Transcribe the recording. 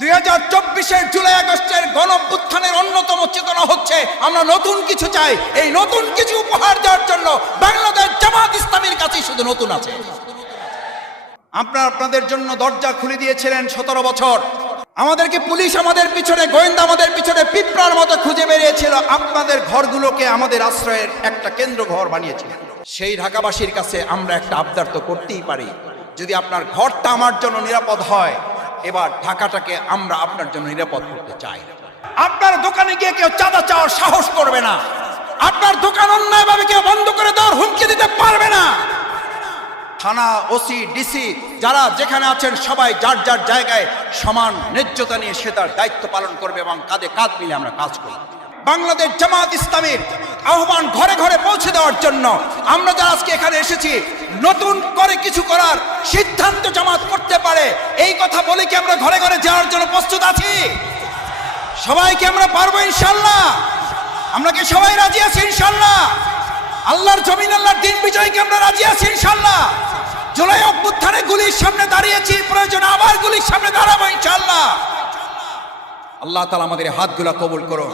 2024-এর জুলাই আগস্টের গণঅভ্যুত্থানের অন্যতম চেতনা হচ্ছে আমরা নতুন কিছু চাই। এই নতুন কিছু উপহার দেওয়ার জন্য বাংলাদেশ জামাত ইসলামীর কাছে শুধু নতুন আছে। আপনারা আপনাদের জন্য দরজা খুলে দিয়েছিলেন 17 বছর। আমাদেরকে পুলিশ আমাদের পিছনে, গোয়েন্দা আমাদের পিছনে পিঁপড়ার মতো খুঁজে বেরিয়েছিল। আপনাদের ঘরগুলোকে আমাদের আশ্রয়ের একটা কেন্দ্র ঘর বানিয়েছিলেন। সেই ঢাকাবাসীর কাছে আমরা একটা আবদার তো করতেই পারি, যদি আপনার ঘরটা আমার জন্য নিরাপদ হয়, এবার ঢাকাটাকে আমরা আপনার জন্য নিরাপদ করতে চাই। আপনার দোকানে গিয়ে কেউ চাঁদা চাওয়ার সাহস করবে না। আপনার দোকান অন্যায়ভাবে কেউ বন্ধ করে দেওয়ার হুমকি দিতে পারবে না। থানা, ওসি, ডিসি যারা যেখানে আছেন সবাই যার যার জায়গায় সমান ন্যায্যতা নিয়ে সে তার দায়িত্ব পালন করবে এবং কাঁধে কাঁধ মিলে আমরা কাজ করব। বাংলাদেশ জামাত ইসলামীর আহ্বান ঘরে ঘরে পৌঁছে দেওয়ার জন্য আমরা যারা আজকে এখানে এসেছি, নতুন করে কিছু করার সিদ্ধান্ত জামাত করতে পারে এই কথা বলে কি আমরা ঘরে ঘরে যাওয়ার জন্য প্রস্তুত আছি? সবাইকে আমরা পারবো ইনশাল্লাহ? আমরা কি সবাই রাজি আছি ইনশাল্লাহ? আল্লাহর জমিন, আল্লাহর দিন বিজয়কে আমরা রাজি আছি ইনশাল্লাহ? জুলাই অভ্যুত্থানে গুলির সামনে দাঁড়িয়েছি, প্রয়োজনে আবার গুলির সামনে দাঁড়াবো ইনশাল্লাহ। আল্লাহ তাআলা আমাদের হাতগুলা কবুল করুন।